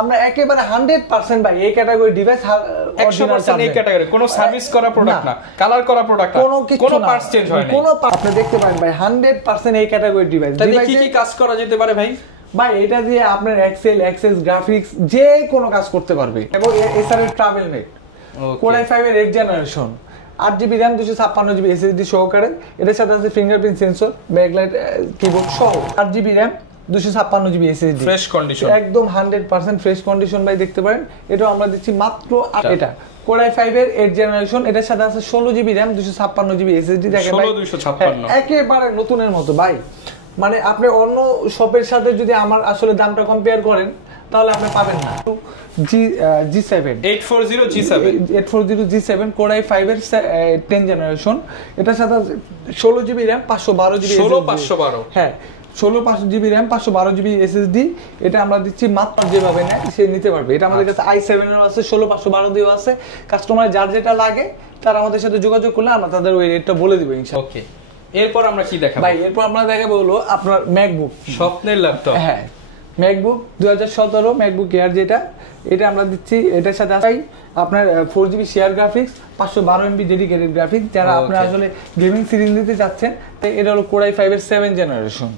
আমরা একেবারে 100% ভাই এই ক্যাটাগরি ডিভাইস 100% এই ক্যাটাগরি কোনো সার্ভিস করা প্রোডাক্ট না, কালার করা প্রোডাক্ট না, কোনো পার্টস চেঞ্জ হয় না, কোনো আপনি দেখতে পারেন ভাই 100% এই ক্যাটাগরি ডিভাইস। তাহলে কি কি কাজ করা যেতে পারে ভাই? ভাই এটা দিয়ে আপনার এক্সেল এক্সেস গ্রাফিক্স যে কোনো কাজ করতে পারবে। এবং এসআরএর ট্রাভেল মেট কোর i5 এর 8 generation 8GB RAM 256GB SSD সহকারে, এটার সাথে আছে ফিঙ্গারপ্রিন্ট সেন্সর, ব্যাকলাইট, কিবোর্ড সহ 8GB RAM 256GB SSD fresh condition, একদম 100% ফ্রেশ কন্ডিশন ভাই দেখতে পারেন। এটা আমরা দিচ্ছি মাত্র এটা কোর i5 এর 8 জেনারেশন, এটার সাথে আছে 16GB RAM 256GB SSD। দেখেন ভাই 16 একেবারে নতুনের মতো ভাই। মানে আপনি অন্য শপের সাথে যদি আমার আসলে দামটা কম্পেয়ার করেন তাহলে আপনি পাবেন না। G7 840 G7 কোর i5 এর 10 জেনারেশন, এটার সাথে 16GB RAM 512GB হ্যাঁ 16GB RAM 512GB SSD। এটা আমরা দিচ্ছি মাত্র যেভাবে নেয় সে নিতে পারবে। এটা আমাদের কাছে i7 এর আছে, 16 512 দিয়েও আছে। কাস্টমার যার যেটা লাগে তারা আমাদের সাথে যোগাযোগ করলে আমরা তাদের ওই রেটটা বলে দিব ইনশাআল্লাহ। ওকে, এরপর আমরা কি দেখাবো ভাই? এরপর আমরা দেখাবো হলো আপনার ম্যাকবুক, স্বপ্নের ল্যাপটপ। হ্যাঁ ম্যাকবুক 2017 ম্যাকবুক এয়ার যেটা, এটা আমরা দিচ্ছি এটার সাথে আছে আপনার 4GB share graphics 512MB dedicated graphics. যারা আপনারা আসলে গেমিং সিরিজ নিতে চাচ্ছেন এটা হলো কোর i5 এর 7 জেনারেশন,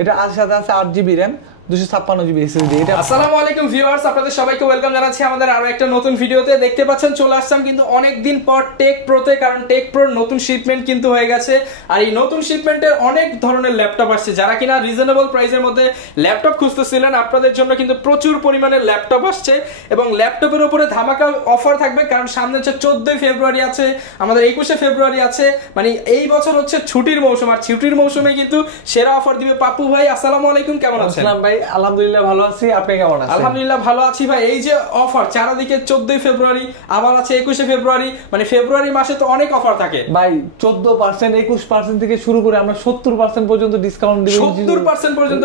এটা আর সাথে আছে 8GB RAM 256GB SSD। এটা আসসালামু আলাইকুম ভিউয়ার্স, আপনাদের সবাইকে ওয়েলকাম জানাচ্ছি আমাদের আরো একটা নতুন ভিডিওতে। দেখতে পাচ্ছেন চলে আসলাম কিন্তু অনেক দিন পর টেক প্রোতে, কারণ টেক প্রোর নতুন শিপমেন্ট কিন্তু হয়ে গেছে। আর এই নতুন শিপমেন্টের অনেক ধরনের ল্যাপটপ আসছে। যারা কিনা রিজনেবল প্রাইসের মধ্যে ল্যাপটপ খুঁজতেছিলেন আপনাদের জন্য কিন্তু প্রচুর পরিমাণে ল্যাপটপ আসছে এবং ল্যাপটপের উপরে ধামাকা অফার থাকবে। কারণ সামনে হচ্ছে 14 ফেব্রুয়ারি আছে, আমাদের 21 ফেব্রুয়ারি আছে, মানে এই বছর হচ্ছে ছুটির মৌসুম। আর ছুটির মৌসুমে কিন্তু সেরা অফার দিবে পাপ্পু ভাই। আসসালামু আলাইকুম, কেমন আছেন? ভাই আলহামদুলিল্লাহ ভালো আছি, আপনি কেমন আছেন? আলহামদুলিল্লাহ ভালো আছি ভাই। এই যে অফার চারদিকে 14 ফেব্রুয়ারি আবার আছে 21 ফেব্রুয়ারি, মানে ফেব্রুয়ারি মাসে তো অনেক অফার থাকে ভাই। 14% 21% থেকে শুরু করে আমরা 70% পর্যন্ত ডিসকাউন্ট দিব, 70% পর্যন্ত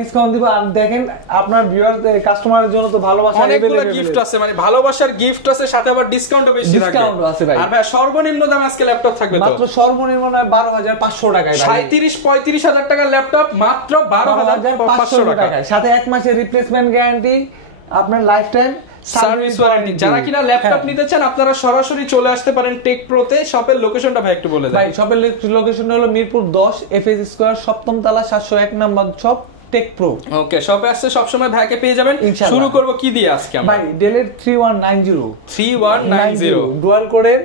ডিসকাউন্ট দিব। আর দেখেন আপনার ভিউয়ারদের কাস্টমারের জন্য তো ভালোবাসা অনেকগুলো গিফট আছে, মানে ভালোবাসার গিফট আছে, সাথে আবার ডিসকাউন্টও বেশি থাকবে। ডিসকাউন্ট আছে ভাই। আর ভাই সর্বনিম্ন দাম আজকে ল্যাপটপ থাকবে তো মাত্র সর্বনিম্ন 12500 টাকায়, 37-35 হাজার টাকার ল্যাপটপ মাত্র 12500 টাকায়, সাথে 1 মাসের রিপ্লেসমেন্ট গ্যারান্টি, আপনার লাইফ টাইম সার্ভিস ওয়ারেন্টি। যারা কিনা ল্যাপটপ নিতে চান আপনারা সরাসরি চলে আসতে পারেন টেক প্রোতে। শপের লোকেশনটা ভাই একটু বলে দেন। ভাই শপের লোকেশন হলো মিরপুর 10 FS স্কয়ার 7ম তলা 701 নম্বর শপ টেক প্রো। ওকে, শপে আসলে সব সময় ভাইকে পেয়ে যাবেন। শুরু করব কি দিয়ে আজকে আমরা? ভাই ডেলের 3190 ডুয়াল কোরের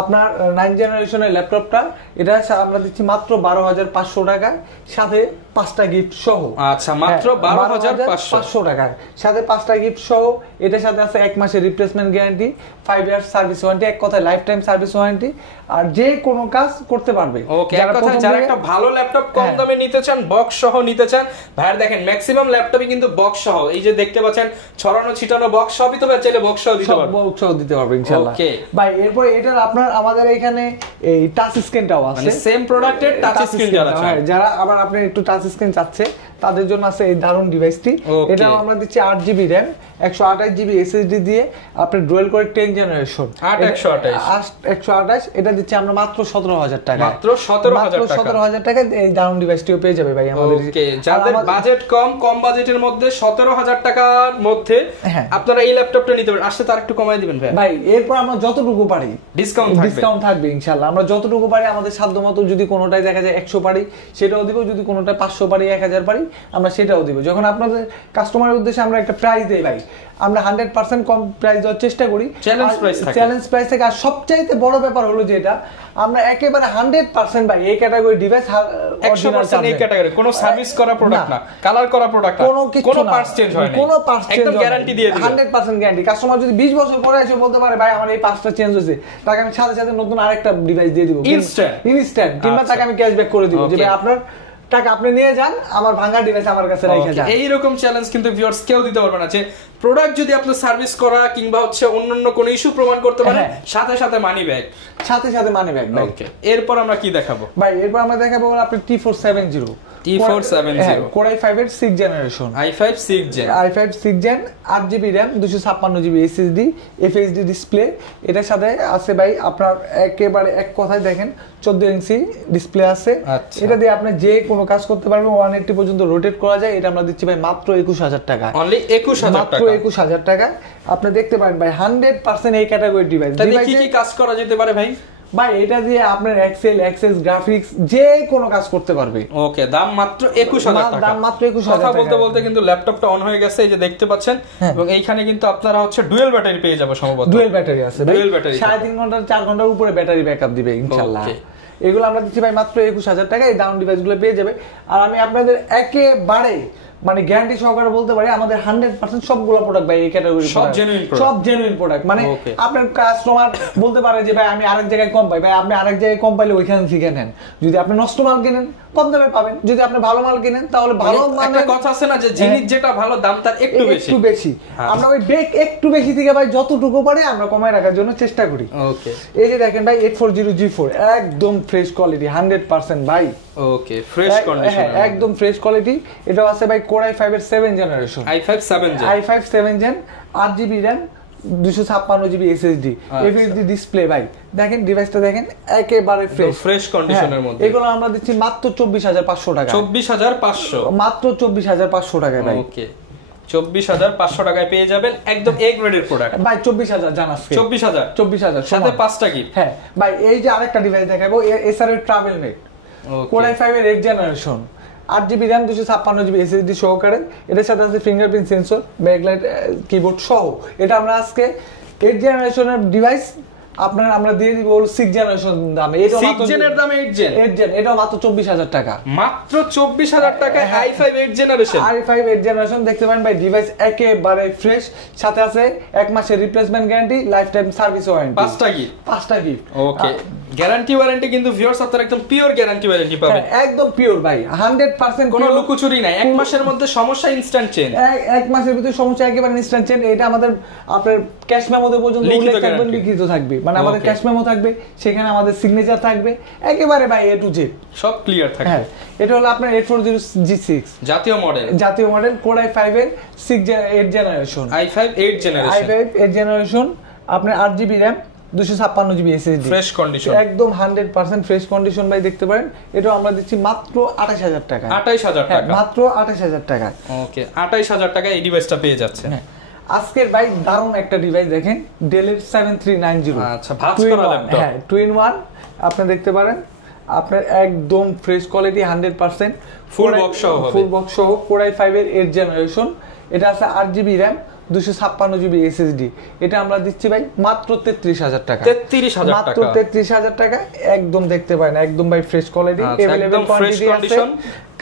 আপনার 9 জেনারেশনের ল্যাপটপটা, এটা আমরা দিচ্ছি মাত্র 12500 টাকায়, সাথে 5টা গিফট সহ। আচ্ছা, মাত্র 12500 টাকায় সাথে 5টা গিফট সহ। এটার সাথে আছে 1 মাসের replacement guarantee, 5 year service warranty, এক কথায় লাইফ টাইম সার্ভিস ওয়ারেন্টি, আর যে কোনো কাজ করতে পারবে। ওকে, এক কথায় যারা একটা ভালো ল্যাপটপ কম দামে নিতে চান, বক্স সহ নিতে চান, ভাইয়ার দেখেন ম্যাক্সিমাম ল্যাপটপই কিন্তু বক্স সহ। এই যে দেখতে পাচ্ছেন ছড়ানো ছিটানো বক্স সবই তো চাইলে বক্স সহ দিতে পারবে, বক্স সহ দিতে পারবে ইনশাআল্লাহ। ওকে ভাই এরপর এটার আপনার আমাদের এখানে এই টাচ স্ক্রিনটাও আছে, মানে সেম প্রোডাক্টের টাচ স্ক্রিন যারা আবার আপনি একটু টাচ স্ক্রিন চাচ্ছে তাদের জন্য আছে এই দারুণ ডিভাইসটি। এটা আমরা দিচ্ছি 8GB RAM 128GB SSD দিয়ে আপনার ডুয়াল কোর 10 জেনারেশন 128 এটা দিচ্ছি আমরা মাত্র 17000 টাকা, মাত্র 17000 টাকা এই দারুণ ডিভাইসটিও পেয়ে যাবে ভাই আমাদের। ওকে, যাদের বাজেট কম বাজেটের মধ্যে 17000 টাকার মধ্যে আপনারা এই ল্যাপটপটা নিতে পারেন। আসলে তার একটু কমাই দিবেন ভাই। ভাই এরপর আমরা যতটুকু পারি ডিসকাউন্ট থাকবে ইনশাআল্লাহ। আমরা যতটুকু পারি আমাদের সাধ্যমতো, যদি কোনোটাই দেখা যায় 100 পারি সেটাও দিব, যদি কোনোটা 500 পারি 1000 পারি আমরা সেটাও দিব। যখন আপনাদের কাস্টমারের উদ্দেশ্যে আমরা একটা প্রাইস দেই ভাই, আমরা 100% কম প্রাইস দেওয়ার চেষ্টা করি, চ্যালেঞ্জ প্রাইস থেকে। আর সবচাইতে বড় ব্যাপার হলো যেটা আমরা একেবারে 100% ভাই এই ক্যাটাগরি ডিভাইস 100% এই ক্যাটাগরি, কোনো সার্ভিস করা প্রোডাক্ট না, কালার করা প্রোডাক্ট না, কোনো পার্টস চেঞ্জ হয় না, কোনো পার্টস চেঞ্জ একদম গ্যারান্টি দিয়ে দিই, 100% গ্যারান্টি। কাস্টমার যদি 20 বছর পরে এসে বলতে পারে ভাই আমার এই পার্টসটা চেঞ্জ হয়েছে, তাকে আমি সাথে সাথে নতুন আরেকটা ডিভাইস দিয়ে দিব ইনস্ট্যান্ট, কিংবা তাকে আমি ক্যাশব্যাক করে দিব যে ভাই আপনার টাকা আপনি নিয়ে যান, আমার ভাঙা ডিভাইস আমার কাছে রেখে যান। এই রকম চ্যালেঞ্জ কিন্তু ভিউয়ার্স কেউ দিতে পারবে না যে প্রোডাক্ট যদি আপনি সার্ভিস করা কিংবা হচ্ছে অন্যান্য কোনো ইস্যু প্রমাণ করতে পারে, সাথে সাথে মানি ব্যাক। ওকে, এরপর আমরা কি দেখাবো ভাই? এরপর আমরা দেখাবো আপনি T470 কোর i5 এর 6 generation, i5 6 gen 8GB RAM 256GB SSD FHD display. এটার সাথে আছে ভাই আপনার একেবারে এক কথায় দেখেন 14 ইঞ্চি ডিসপ্লে আছে। এটা দিয়ে আপনি যে কোনো কাজ করতে পারবে, 180 পর্যন্ত রোটেট করা যায়। এটা আমরা দিচ্ছি ভাই মাত্র 21000 টাকা, অনলি 21000 টাকা, মাত্র 21000 টাকা। আপনি দেখতে পারেন ভাই 100% এই ক্যাটাগরি ডিভাইস। কি কি কাজ করা যেতে পারে ভাই? ভাই এটা দিয়ে আপনার এক্সেল, এক্সেস, গ্রাফিক্স যে কোনো কাজ করতে পারবে। ওকে, দাম মাত্র 21000 টাকা, দাম মাত্র 21000 টাকা। কথা বলতে বলতে কিন্তু ল্যাপটপটা অন হয়ে গেছে, এই যে দেখতে পাচ্ছেন। এবং এইখানে কিন্তু আপনারা হচ্ছে ডুয়াল ব্যাটারি পেয়ে যাবেন সম্ভবত। ডুয়াল ব্যাটারি আছে ভাই, ডুয়াল ব্যাটারি 3.5 ঘন্টা 4 ঘন্টার উপরে ব্যাটারি ব্যাকআপ দিবে ইনশাআল্লাহ। এগুলো আমরা দিচ্ছি ভাই মাত্র 21000 টাকা। এই ডাউন ডিভাইসগুলো পেয়ে যাবে। আর আমি আপনাদের একেবারে মানে গ্যারান্টি সহকারে বলতে পারি আমাদের 100% সবগুলো প্রোডাক্ট ভাই এই ক্যাটাগরি, সব জেনুইন প্রোডাক্ট। মানে আপনার কাস্টমার বলতে পারে যে ভাই আমি আরেক জায়গায় কম পাই, ভাই আপনি আরেক জায়গায় কম পাইলে ওইখান থেকে নেন। যদি আপনি নষ্ট মাল কিনেন কম দামে পাবেন, যদি আপনি ভালো মাল কিনেন তাহলে ভালো। একটা কথা আছে না যে জিনিস যেটা ভালো দাম তার একটু বেশি। আমরা ওই বেক একটু বেশি থেকে ভাই যতটুকু পারে আমরা কমায় রাখার জন্য চেষ্টা করি। ওকে, এই যে দেখেন ভাই 840G4 একদম ফ্রেশ কোয়ালিটি 100% ভাই। ওকে, ফ্রেশ কন্ডিশন, একদম ফ্রেশ কোয়ালিটি। এটা আছে ভাই Core i5 এর 7 generation, i5 7 gen, 8GB RAM, 256GB SSD, FHD display. ভাই দেখেন ডিভাইসটা দেখেন একেবারে ফ্রেশ কন্ডিশনের মধ্যে। এগুলো আমরা দিচ্ছি মাত্র 24500 টাকা, 24500, মাত্র 24500 টাকায় ভাই। ওকে, 24500 টাকায় পেয়ে যাবেন একদম এ গ্রেডের প্রোডাক্ট ভাই। 24000 জানাস 24000 সাথে 5টা গিফট। হ্যাঁ ভাই, এই যে আরেকটা ডিভাইস দেখাবো, Acer এর ট্রাভেল মেট, Core i5 এর 8 generation, 8GB RAM, 256GB SSD সহকারে। এটার সাথে আছে ফিঙ্গারপ্রিন্ট সেন্সর, ব্যাকলাইট, কিবোর্ড সহ। এটা আমরা আজকে 8 জেনারেশনের ডিভাইস আপনার আমরা দিয়ে দিব 6 জেনারেশন দামে। এটা 6 জেনের দামে 8 জেন, এটা মাত্র 24000 টাকা, মাত্র 24000 টাকায় i5 8 জেনারেশন। i5 8 জেনারেশন দেখতে পারেন ভাই, ডিভাইস একেবারে ফ্রেশ, সাথে আছে 1 মাসের replacement guarantee, life time service warranty, 5টা গিফট। ওকে, গ্যারান্টি ওয়ারেন্টি কিন্তু ভিউয়ার্স আপনারা একদম পিওর গ্যারান্টি ওয়ারেন্টি পাবেন, একদম পিওর ভাই, 100% কোনো লুকোচুরি নাই। 1 মাসের মধ্যে সমস্যা ইনস্ট্যান্ট চেঞ্জ, 1 মাসের ভিতরে সমস্যা একেবারে ইনস্ট্যান্ট চেঞ্জ। এটা আমাদের আপনার ক্যাশ মেমোতে পর্যন্ত উল্লেখ থাকবে, লিখিত থাকবে, মানে আমাদের ক্যাশ মেমো থাকবে, সেখানে আমাদের সিগনেচার থাকবে, একেবারে ভাই A to Z সব ক্লিয়ার থাকবে। হ্যাঁ, এটা হলো আপনার 840G6 জাতীয় মডেল, Core i5 এর 8 জেনারেশন, i5 8 জেনারেশন, আপনার 8GB RAM, 256GB SSD, fresh condition, একদম 100% ফ্রেশ কন্ডিশন ভাই। দেখতে পারেন এটা আমরা দিচ্ছি মাত্র 28000 টাকা, 28000 টাকা, মাত্র 28000 টাকা। ওকে, 28000 টাকা এই ডিভাইসটা পেয়ে যাচ্ছে। আজকের ভাই দারুণ একটা ডিভাইস দেখেন, Dell 7390। আচ্ছা, ভাঁজ করা ল্যাপটপ, হ্যাঁ 2-in-1 আপনি দেখতে পারেন। আপনার একদম ফ্রেশ কোয়ালিটি 100%, ফুল বক্স সহ Core i5 এর 8 জেনারেশন। এটা আছে 8GB RAM, 256GB SSD। এটা আমরা দিচ্ছি ভাই মাত্র 33000 টাকা, 33000 টাকা, মাত্র 33000 টাকা। একদম দেখতে পারেন, একদম ভাই ফ্রেশ কোয়ালিটি, अवेलेबल কোয়ান্টিটি আছে।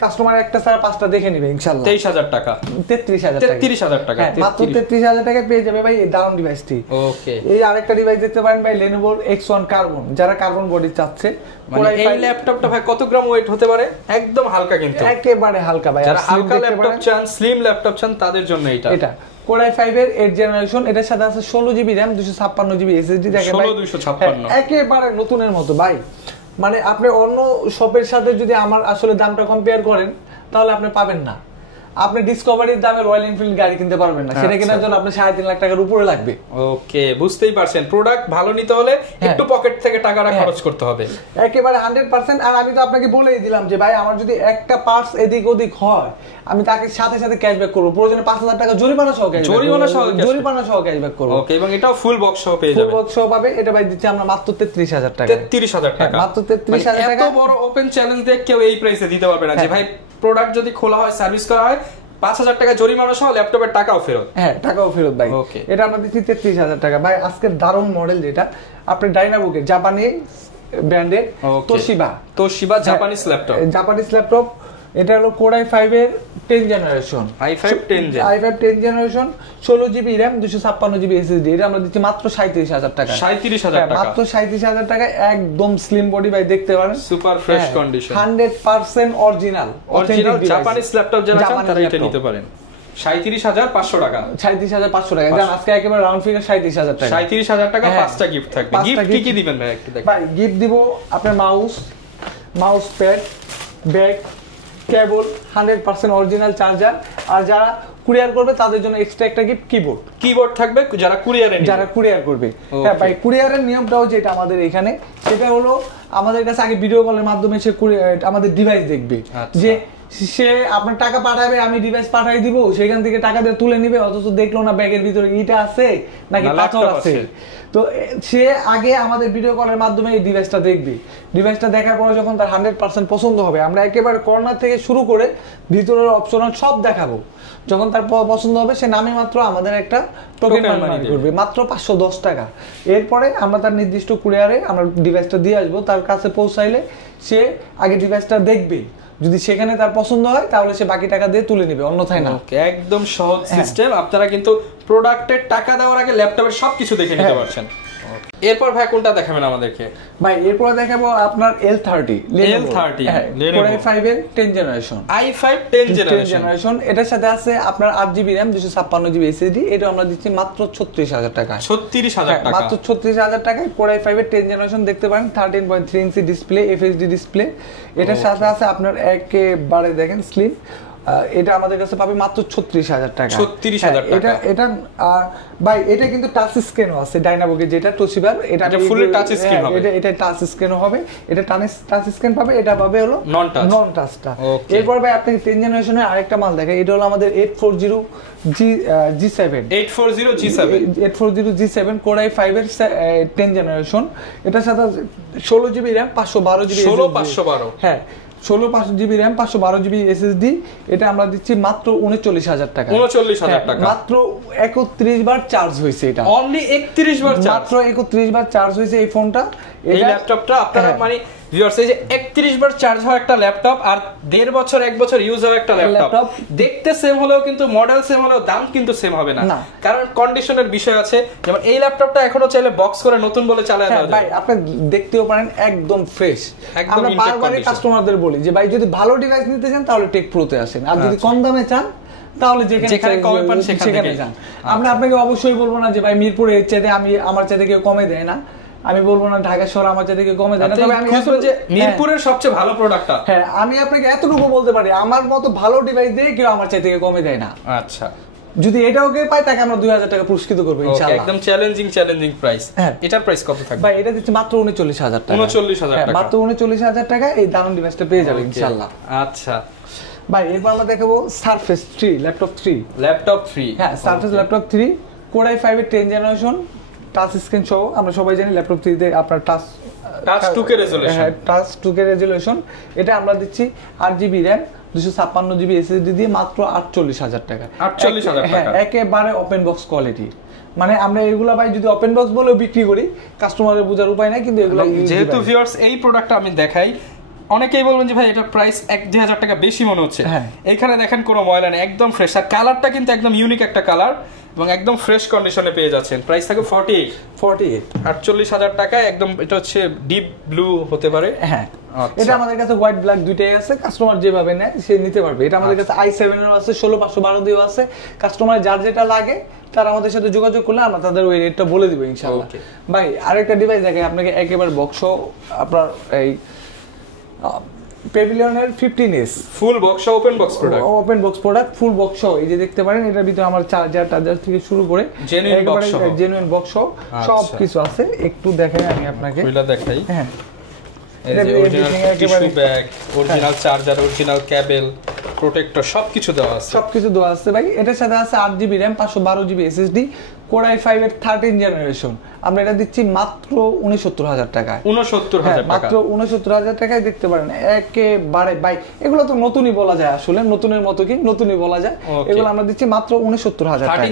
কাস্টমার একটা স্যার 5টা দেখে নেবে ইনশাআল্লাহ। 23000 টাকা, 33000 টাকা, মাত্র 33000 টাকা পেয়ে যাবে ভাই এই দারুণ ডিভাইসটি। ওকে, এই আরেকটা ডিভাইস দেখতে পারেন ভাই, Lenovo X1 কার্বন, যারা কার্বন বডি চাচ্ছে। মানে এই ল্যাপটপটা ভাই কত গ্রাম ওয়েট হতে পারে? একদম হালকা, কিন্তু একেবারে হালকা ভাই। যারা হালকা ল্যাপটপ চান, স্লিম ল্যাপটপ চান, তাদের জন্য এটা Core i5 এর 8 জেনারেশন। এটার সাথে আছে 16GB RAM, 256GB SSD। দেখেন ভাই 256, একেবারে নতুনের মতো ভাই। মানে আপনি অন্য শপের সাথে যদি আমার আসলে দামটা কম্পেয়ার করেন তাহলে আপনি পাবেন না। আপনি ডিসকভারির দামে রয়্যাল এনফিল্ড গাড়ি কিনতে পারবেন না, সেটা কেনার জন্য আপনার 3.5 লাখ টাকার উপরে লাগবে। ওকে, বুঝতেই পারছেন, প্রোডাক্ট ভালো নিতে হলে একটু পকেট থেকে টাকাটা খরচ করতে হবে, একেবারে 100%। আর আমি তো আপনাকে বলেই দিলাম যে ভাই আমার যদি একটা পার্টস এদিক ওদিক হয় আমি তাকে সাথে সাথে ক্যাশব্যাক করব, প্রয়োজনে 5000 টাকা জরিমানা সহ ক্যাশব্যাক করব। ওকে, এবং এটাও ফুল বক্স সহ পেয়ে যাবেন, ফুল বক্স সহ পাবে। এটা ভাই দিচ্ছি আমরা মাত্র 33000 টাকা, 33000 টাকা, মাত্র 33000 টাকা। এত বড় ওপেন চ্যালেঞ্জ দিয়ে কেউ এই প্রাইসে দিতে পারবে না যে ভাই প্রোডাক্ট যদি খোলা হয়, সার্ভিস করা হয়, 5000 টাকা জরিমানা সহ ল্যাপটপের টাকাও ফেরত। হ্যাঁ, টাকাও ফেরত ভাই। এটা আমরা দিচ্ছি 33000 টাকা ভাই। আজকের দারুণ মডেল যেটা আপনার ডাইনাবুকের জাপানি ব্র্যান্ডের তোশিবা জাপানিজ ল্যাপটপ। এটা হলো Core i5 এর 10 generation, i5 10 generation, 16GB RAM, 256GB SSD। এটা আমরা দিচ্ছি মাত্র 37000 টাকা, 37000 টাকা, মাত্র 37000 টাকা। একদম স্লিম বডি ভাই, দেখতে পারেন super fresh condition, 100% original Japanese laptop যারা চান তারা এটা নিতে পারেন। 37500 টাকা, 37500 টাকা। জান আজকে একেবারে রাউন্ড ফিগার 37000 টাকা, 37000 টাকা। 5টা গিফট থাকবে। গিফট কি দিবেন ভাই একটু দেখেন। ভাই গিফট দিব আপনার মাউস প্যাড, ব্যাগ, কেবল, 100% অরিজিনাল চার্জার। আর যারা কুরিয়ার করবে তাদের জন্য এক্সট্রা একটা গিফট কিবোর্ড থাকবে যারা কুরিয়ার করবে। হ্যাঁ ভাই, কুরিয়ারের নিয়মটাও যেটা আমাদের এখানে সেটা হলো আমাদের কাছে আগে ভিডিও কলের মাধ্যমে সে আমাদের ডিভাইস দেখবে, যে সে আপনার টাকা পাঠাবে, আমি ডিভাইস পাঠাই দিব, সেখান থেকে টাকা দিয়ে তুলে নিবে, অথচ দেখলো না ব্যাগের ভিতরে ইটা আছে নাকি পাথর আছে। তো সে আগে আমাদের ভিডিও কলের মাধ্যমে এই ডিভাইসটা দেখবে, ডিভাইসটা দেখার পরে যখন তার 100% পছন্দ হবে, আমরা একেবারে কর্নার থেকে শুরু করে ভিতরের অপশনাল সব দেখাবো। যখন তার পছন্দ হবে সে নামে মাত্র আমাদের একটা টোকেন মানি করবে, মাত্র 510 টাকা। এরপরে আমরা তার নির্দিষ্ট কুরিয়ারে আমরা ডিভাইসটা দিয়ে আসবো, তার কাছে পৌঁছাইলে সে আগে ডিভাইসটা দেখবে, যদি সেখানে তার পছন্দ হয় তাহলে সে বাকি টাকা দিয়ে তুলে নেবে, অন্যথায় না। একদম সহজ সিস্টেম। আপনারা কিন্তু প্রোডাক্টের টাকা দেওয়ার আগে ল্যাপটপের সবকিছু দেখে নিতে পারছেন। এরপর ভাই কোনটা দেখাবেন আমাদেরকে? ভাই এরপর দেখাবো আপনার L30 Core i5 এর 10 জেনারেশন, i5 10 জেনারেশন। এটার সাথে আছে আপনার 8GB RAM 256GB SSD। এটা আমরা দিচ্ছি মাত্র 36,000 টাকা। 36,000 টাকা, মাত্র 36,000 টাকায় Core i5 এর 10 জেনারেশন দেখতে পারেন, 13.3 ইঞ্চি ডিসপ্লে, FHD ডিসপ্লে। এটার সাথে আছে আপনার একেবারে দেখেন স্লিম, এটা আমাদের কাছে পাবে মাত্র 36,000 টাকা। 36,000 টাকা। এটা ভাই এটা কিন্তু টাচ স্ক্রিনও আছে, ডাইনাবোকে যেটা তোশিবার, এটা ফুল টাচ স্ক্রিন হবে, এটা টাচ স্ক্রিনও হবে, এটা টাচ স্ক্রিন পাবে, এটা পাবে হলো নন টাচটা। এরপর ভাই আপনাকে 10 জেনারেশনের আরেকটা মাল দেখাই, এটা হলো আমাদের 840G7 Core i5 এর 10 জেনারেশন। এটার সাথে 16GB RAM 512GB SSD। হ্যাঁ 16GB RAM 512GB SSD। এটা আমরা দিচ্ছি মাত্র 39,000 টাকা। 39,000 টাকা, মাত্র 31 বার চার্জ হয়েছে। এটা অনলি 31 বার চার্জ, মাত্র 31 বার চার্জ হয়েছে এই ফোনটা, এই ল্যাপটপটা। আপনারা মানে ভিউয়ার্স, এই যে 31 বার চার্জ হয় একটা ল্যাপটপ, আর 1.5 বছর 1 বছর ইউজ হয় একটা ল্যাপটপ, দেখতে সেম হলেও কিন্তু মডেল সেম হলেও দাম কিন্তু সেম হবে না, কারণ কন্ডিশনের বিষয় আছে। যেমন এই ল্যাপটপটা এখনো চাইলে বক্স করে নতুন বলে চালাতে দেওয়া যায়। ভাই আপনি দেখতেও পারেন একদম ফ্রেশ। আমরা বারবারই কাস্টমারদের বলি যে ভাই যদি ভালো ডিভাইস নিতে চান তাহলে টেক প্রোতে আসেন, আর যদি কম দামে চান তাহলে যেখানে কমে পান সেখানে যান। আমরা আপনাকে অবশ্যই বলবো না যে ভাই মিরপুরে এর চাইতে আমার চাইতে কেউ কমে দেয় না, আমি বলবো না ঢাকা শহর আমার চাইতে কেউ কমে দেয় না, তবে আমি যে মিরপুরের সবচেয়ে ভালো প্রোডাক্টটা, হ্যাঁ আমি আপনাকে এতটুকু বলতে পারি আমার মতো ভালো ডিভাইস দিয়ে কেউ আমার চাইতে কেউ কমে দেয় না। আচ্ছা, যদি এটাও কেউ পায় তাকে আমরা 2000 টাকা পুরস্কৃত করবো ইনশাআল্লাহ। একদম চ্যালেঞ্জিং প্রাইস। এটার প্রাইস কত থাকবে ভাই? এটা দিচ্ছি মাত্র 39,000 টাকা। 39,000 টাকা, মাত্র 39,000 টাকা এই দারুণ ডিভাইসটা পেয়ে যাবে ইনশাআল্লাহ। আচ্ছা ভাই এরপর আমরা দেখাবো Surface 3 ল্যাপটপ 3। হ্যাঁ Surface ল্যাপটপ 3 Core i5 এর 10 জেনারেশন, টাচ স্ক্রিন সহ। আমরা সবাই জানি ল্যাপটপ 3 তে আপনার টাচ 2K রেজোলিউশন। হ্যাঁ টাচ 2K রেজোলিউশন। এটা আমরা দিচ্ছি 8GB RAM 256GB SSD দিয়ে মাত্র 48,000 টাকা। 48,000 টাকা, একেবারে ওপেন বক্স কোয়ালিটি। মানে আমরা এগুলা ভাই যদি ওপেন বক্স বলেও বিক্রি করি, কাস্টমারের বোঝার উপায় নাই, কিন্তু এগুলো যেহেতু ভিউয়ার্স এই প্রোডাক্টটা আমি দেখাই, অনেকেই বলবেন যে ভাই এটা প্রাইস 1-2,000 টাকা বেশি মনে হচ্ছে। এখানে দেখেন কোনো ময়লা নেই, একদম ফ্রেশ, আর কালারটা কিন্তু একদম ইউনিক একটা কালার এবং একদম ফ্রেশ কন্ডিশনে পেয়ে যাচ্ছেন। প্রাইস থাকে 48,000 টাকায় একদম। এটা হচ্ছে ডিপ ব্লু হতে পারে। হ্যাঁ এটা আমাদের কাছে হোয়াইট ব্ল্যাক দুইটাই আছে, কাস্টমার যেভাবে নেয় সে নিতে পারবে। এটা আমাদের কাছে i7 এরও আছে, 16512 দিয়েও আছে। কাস্টমার যার যেটা লাগে তারা আমাদের সাথে যোগাযোগ করলে আমরা তাদের ওই রেটটা বলে দিব ইনশাআল্লাহ। ভাই আরেকটা ডিভাইস দেখাই আপনাকে, একেবারে বক্স আপনার এই প্যাভিলিয়নের 15s full box, open box product full box. এই যে দেখতে পারেন এটার ভিতরে আমার চার্জার থেকে শুরু করে জেনুইন বক্স সব কিছু আছে। একটু দেখেন আমি আপনাকে দেখাই। হ্যাঁ এই যে original tissue bag, original charger, original কেবল, প্রোটেক্টর সবকিছু দেওয়া আছে ভাই। এটার সাথে আছে 8GB RAM 512GB SSD Core i5 এর 13 জেনারেশন। আমরা এটা দিচ্ছি মাত্র 69,000 টাকা। 69,000 টাকা, মাত্র 69,000 টাকায় দেখতে পারেন একেবারে। ভাই এগুলো তো নতুনই বলা যায়, আসলে নতুনের মতো কি নতুনই বলা যায়। এগুলো আমরা দিচ্ছি মাত্র 69,000 টাকা।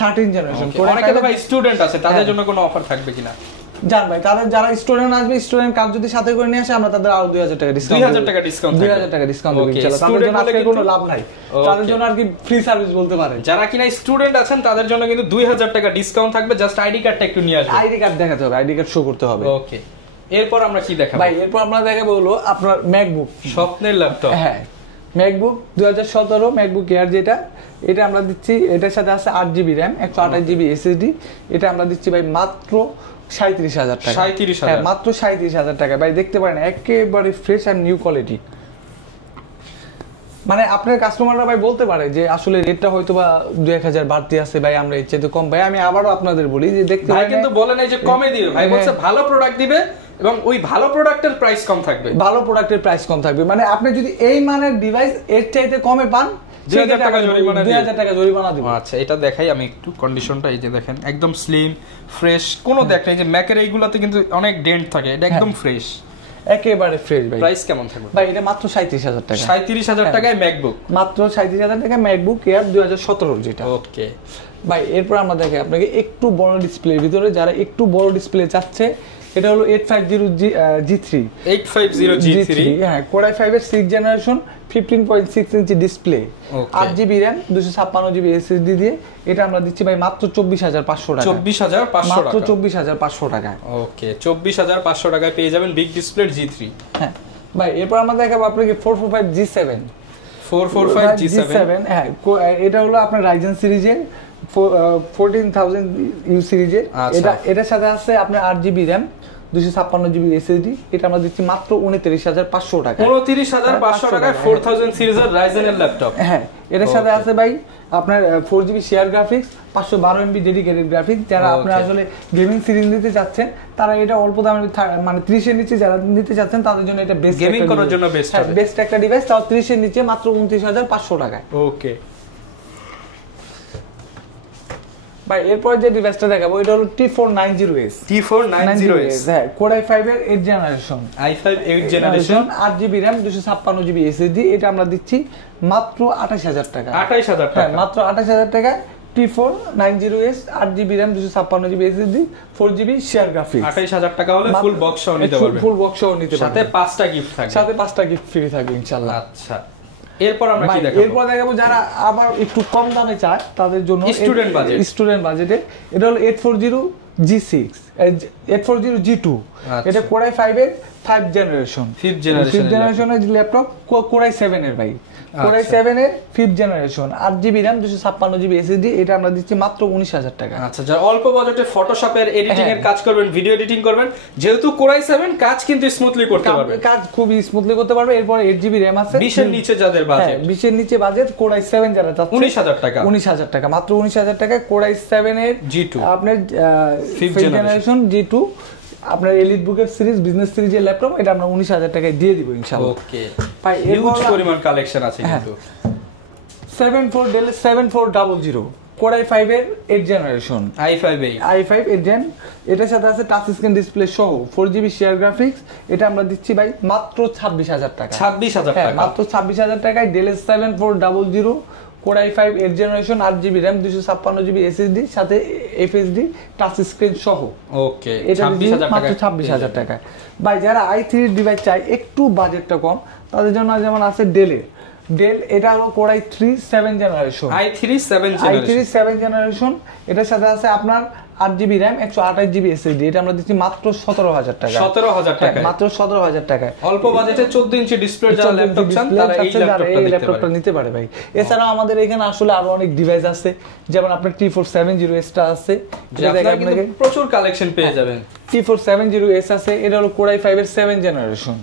13 জেনারেশন। অনেকে ভাই স্টুডেন্ট আছে, তাদের জন্য কোনো অফার থাকবে কিনা জান ভাই? তাদের যারা স্টুডেন্ট আসবে, স্টুডেন্ট কার্ড যদি সাথে করে নিয়ে আসে, আমরা তাদের আরো 2,000 টাকা ডিসকাউন্ট 2,000 টাকা ডিসকাউন্ট দেব ইনশাআল্লাহ। তাদের জন্য আজকে কোনো লাভ নাই, তাদের জন্য আর কি ফ্রি সার্ভিস বলতে পারে। যারা কিনা স্টুডেন্ট আছেন তাদের জন্য কিন্তু 2,000 টাকা ডিসকাউন্ট থাকবে। জাস্ট আইডি কার্ডটা একটু নিয়ে আসবেন, আইডি কার্ড দেখাতে হবে, আইডি কার্ড শো করতে হবে। ওকে, এরপর আমরা কি দেখাবো ভাই? এরপর আমরা দেখাবো হলো আপনার ম্যাকবুক, স্বপ্নের ল্যাপটপ। হ্যাঁ ম্যাকবুক 2017 ম্যাকবুক এয়ার যেটা, এটা আমরা দিচ্ছি। এটার সাথে আছে 8GB RAM 128GB SSD। এটা আমরা দিচ্ছি ভাই মাত্র 37,000 টাকা। 37,000, মাত্র 37,000 টাকা। ভাই দেখতে পারেন একেবারে ফ্রেশ আর নিউ কোয়ালিটি। মানে আপনার কাস্টমাররা ভাই বলতে পারে যে আসলে রেটটা হয়তো বা 2000 বাড়তি আছে ভাই, আমরা এর চাইতে কম। ভাই আমি আবারও আপনাদের বলি যে দেখতে ভাই কিন্তু বলে নাই যে কমে দিবে, ভাই বলছে ভালো প্রোডাক্ট দিবে এবং ওই ভালো প্রোডাক্টের প্রাইস কম থাকবে, ভালো প্রোডাক্টের প্রাইস কম থাকবে। মানে আপনি যদি এই মানের ডিভাইস এর চাইতে কমে পান 2000 টাকা জরিমানা 2000 টাকা জরিমানা দিব। আচ্ছা এটা দেখাই আমি একটু কন্ডিশনটা, এই যে দেখেন একদম স্লিম ফ্রেশ, কোনো দেখ নাই যে ম্যাকের এইগুলাতে কিন্তু অনেক ডেন্ট থাকে, এটা একদম ফ্রেশ, একেবারে ফ্রেশ ভাই। প্রাইস কেমন থাকবে ভাই? এটা মাত্র 37000 টাকা। 37000 টাকায় ম্যাকবুক, মাত্র 37000 টাকা ম্যাকবুক এয়ার 2017 যেটা। ওকে ভাই এরপর আমরা দেখি আপনাকে একটু বড় ডিসপ্লের ভিতরে, যারা একটু বড় ডিসপ্লে চাচ্ছে, এটা হলো 850G3 850G3, হ্যাঁ Core i5 এর 6th generation 15.6 inch display, 8GB RAM 256GB SSD দিয়ে এটা আমরা দিচ্ছি ভাই মাত্র 24500 টাকা। 24500 টাকা, মাত্র 24500 টাকা। ওকে 24500 টাকায় পেয়ে যাবেন বিগ ডিসপ্লের G3। হ্যাঁ ভাই এরপর আমরা দেখাবো আপনাকে 445G7 হ্যাঁ, এটা হলো আপনার Ryzen সিরিজের 14000U সিরিজের। এটার সাথে আছে আপনার 8GB RAM 256GB SSD, এটা আমরা দিচ্ছি মাত্র 29500 টাকা। 29500 টাকায় 4000 সিরিজের Ryzen এর ল্যাপটপ। হ্যাঁ এটার সাথে আছে ভাই আপনার 4GB share graphics, 512MB dedicated graphics. যারা আপনারা আসলে গেমিং সিরিজ নিতে যাচ্ছেন তারা এটা অল্প দামে মানে 30 এর নিচে যারা নিতে যাচ্ছেন তাদের জন্য এটা বেস্ট, গেমিং করার জন্য বেস্ট হবে, বেস্ট একটা ডিভাইস, তাও 30 এর নিচে মাত্র 29500 টাকায়। ওকে ভাই এরপর যে ডিভাইসটা দেখাবো এটা হলো T490S হ্যাঁ Core i5 এর 8th generation, i5 8th generation 8GB RAM 256GB SSD, এটা আমরা দিচ্ছি মাত্র 28000 টাকা। 28000 টাকা, হ্যাঁ মাত্র 28000 টাকা। T490S 8GB RAM 256GB SSD 4GB share graphics, 28000 টাকা হলে ফুল বক্স সহ নিতে পারবেন, ফুল বক্স সহ নিতে পারবেন, সাথে 5টা গিফট থাকবে, সাথে 5টা গিফট ফ্রি থাকবে ইনশাআল্লাহ। আচ্ছা এরপর আমরা কি দেখাবো? এরপর দেখাবো যারা আবার একটু কম দামে চায় তাদের জন্য স্টুডেন্ট বাজেটে এটা হলো 840G6 840G2, এটা Core i5 এর 5th জেনারেশনের ল্যাপটপ, Core i7 এর ভাই, Core i7 এর 5th generation 8GB RAM 256GB SSD, এটা আমরা দিচ্ছি মাত্র 19000 টাকা। আচ্ছা যারা অল্প বাজেটে ফটোশপের এডিটিং এর কাজ করবেন, ভিডিও এডিটিং করবেন, যেহেতু Core i7 কাজ কিন্তু স্মুথলি করতে পারবে, কাজ খুবই স্মুথলি করতে পারবে। এরপর 8GB RAM আছে, 20 এর নিচে যাদের বাজেট, 20 এর নিচে বাজেট Core i7 যারা চাচ্ছে 19000 টাকা, 19000 টাকা, মাত্র 19000 টাকা Core i7 এর G2 আপনার 5th জেনারেশন G2 আপনার এলিট বুকের সিরিজ বিজনেস সিরিজের ল্যাপটপ, এটা আমরা 19000 টাকায় দিয়ে দিব ইনশাআল্লাহ। ওকে ভাই হিউজ পরিমাণ কালেকশন আছে কিন্তু। 7400 Core i5 এর 8th generation i5 8th gen, এটার সাথে আছে টাচ স্ক্রিন ডিসপ্লে সহ 4GB শেয়ার গ্রাফিক্স, এটা আমরা দিচ্ছি ভাই মাত্র 26000 টাকা। 26000 টাকা, মাত্র 26000 টাকায় Dell 7400 Core i5 8th generation 8GB RAM 256GB SSD সাথে FSD টাচ স্ক্রিন সহ। ওকে এটা মাত্র 26000 টাকা। ভাই যারা i3 ডিভাইস চাই একটু বাজেটটা কম, তাদের জন্য যেমন আছে ডেল, এটা হলো Core i3 7th generation, i3 7th generation, এটার সাথে আছে আপনার 8GB RAM 128GB SSD, এটা আমরা দিচ্ছি মাত্র 17000 টাকা। 17000 টাকা, মাত্র 17000 টাকায় অল্প বাজেটে 14 ইঞ্চি ডিসপ্লে যারা ল্যাপটপ চান তারা এই ল্যাপটপটা নিতে পারে ভাই। এছাড়াও আমাদের এখানে আসলে আরো অনেক ডিভাইস আছে, যেমন আপনার T470S টা আছে, যেটা আপনাকে প্রচুর কালেকশন পেয়ে যাবেন। T470S আছে, এটা হলো Core i5 এর 7th জেনারেশন,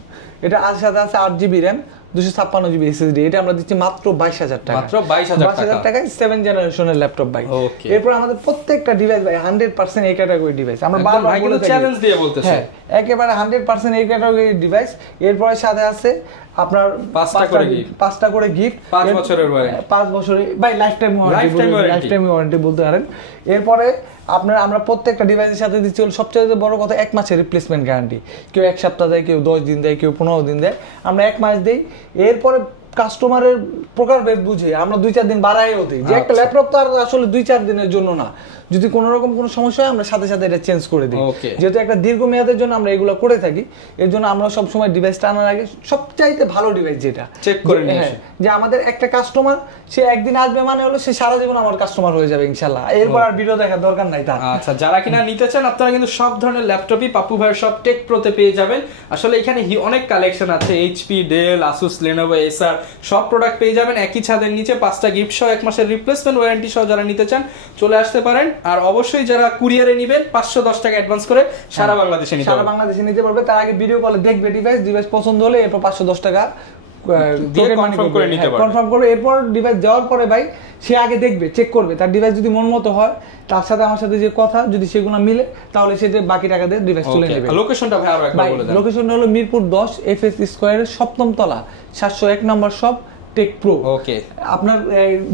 এটা সাথে আছে 8GB RAM 256GB SSD, এটা আমরা দিচ্ছি মাত্র 22000 টাকা, মাত্র 22000 টাকায় 7th জেনারেশনের ল্যাপটপ ভাই। এরপর আমাদের প্রত্যেকটা ডিভাইস ভাই 100% এই ক্যাটাগরি ডিভাইস, আমরা বারবার বলে থাকি, চ্যালেঞ্জ দিয়ে বলতেছি, হ্যাঁ একেবারে 100% এই ক্যাটাগরি ডিভাইস। এরপরে সাথে আছে আপনার 5টা করে গিফট, 5 বছরের ওয়ারেন্টি, 5 বছরের ভাই লাইফ টাইম ওয়ারেন্টি বলতে পারেন। এরপরে আমরা প্রত্যেকটা ডিভাইসের সাথে দিচ্ছি হলো সবচেয়ে বড় কথা 1 মাসের রিপ্লেসমেন্ট গ্যারান্টি, কেউ 1 সপ্তাহ দেয়, কেউ 10 দিন দেয়, কেউ 15 দিন দেয়, আমরা 1 মাস দেই। এরপরে কাস্টমারের প্রকারভেদ বুঝে আমরা 2-4 দিন বাড়াইও দিই, যে একটা ল্যাপটপ তো আর আসলে 2-4 দিনের জন্য না, যদি কোনো রকম কোনো সমস্যা হয় আমরা সাথে সাথে এটা চেঞ্জ করে দিই, যেহেতু একটা দীর্ঘমেয়াদের জন্য আমরা এগুলো করে থাকি। এর জন্য আমরা সব সময় ডিভাইসটা আনার আগে সবচাইতে ভালো ডিভাইস যেটা চেক করে নিই, যে আমাদের একটা কাস্টমার সে একদিন আসবে মানে হলো সে সারা জীবন আমার কাস্টমার হয়ে যাবে ইনশাআল্লাহ, এরপর আর ভিডিও দেখার দরকার নাই তার। আচ্ছা যারা কিনা নিতে চান আপনারা কিন্তু সব ধরনের ল্যাপটপই পাপ্পু ভাইয়ের সব টেক প্রোতে পেয়ে যাবেন। আসলে এখানে অনেক কালেকশন আছে, HP, Dell, Asus, Lenovo, Acer সব প্রোডাক্ট পেয়ে যাবেন একই ছাদের নিচে, 5টা গিফট সহ 1 মাসের রিপ্লেসমেন্ট ওয়ারেন্টি সহ যারা নিতে চান চলে আসতে পারেন। আর অবশ্যই যারা কুরিয়ারে নেবেন 510 টাকা অ্যাডভান্স করে সারা বাংলাদেশে নিতে পারবে, তার আগে ভিডিও কলে দেখবে ডিভাইস পছন্দ হলে এরপর 510 টাকা কনফার্ম করে নিতে পারবে, কনফার্ম করবে। এরপর ডিভাইস দেওয়ার পরে ভাই সে আগে দেখবে, চেক করবে, তার ডিভাইস যদি মন মতো হয়, তার সাথে আমার সাথে যে কথা যদি সেগুলো মিলে, তাহলে সে বাকি টাকা দিয়ে ডিভাইস তুলে নেবে। লোকেশনটা ভাই আরো একবার বলে দেন। লোকেশনটা হলো মিরপুর 10 FS স্কয়ারের 7ম তলা 701 নম্বর শপ টেক প্রো। ওকে, আপনার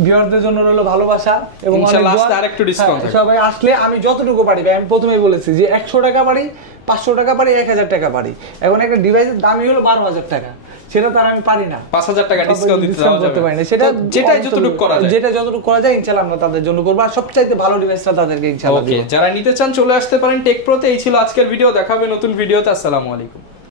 ভিউয়ারদের জন্য রইলো ভালোবাসা এবং ইনশাআল্লাহ আরেকটু ডিসকাউন্ট থাকবে। সবাই আসলে আমি যতটুকু পারি ভাই, আমি প্রথমেই বলেছি যে 100 টাকা পারি, 500 টাকা পারি, 1000 টাকা পারি। এখন একটা ডিভাইসের দামই হলো 12,000 টাকা, সেটা তার আমি পারি না, 5000 টাকা ডিসকাউন্ট দিতে পারি না। সেটা যেটা যতটুকু করা যায়, যেটা যতটুকু করা যায় ইনশাআল্লাহ আমরা তাদের জন্য করব, আর সবচাইতে ভালো ডিভাইসটা তাদেরকে ইনশাআল্লাহ দিব। ওকে, যারা নিতে চান চলে আসতে পারেন টেক প্রোতে। এই ছিল আজকের ভিডিও, দেখা হবে নতুন ভিডিওতে। আসসালামু আলাইকুম।